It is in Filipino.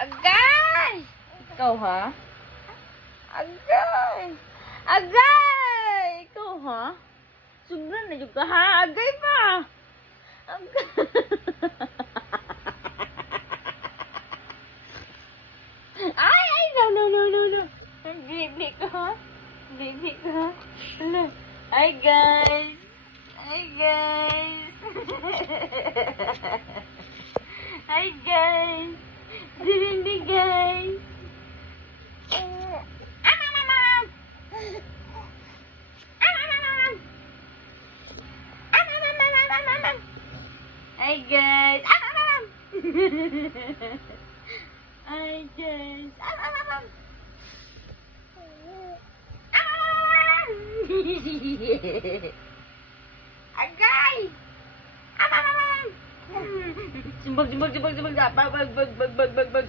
Agay! Ikaw, ha? Agay! Agay! Ikaw, ha? Sobrang na yung ka, ha? Agay pa! Agay! Ay! No! Baby ka, ha? Baby ka, ha? Hello. Hi, guys! Hi, guys! Hi, guys! Hindi, guys! Hi, guys! Hi, guys! Agay! Simbag! Bag!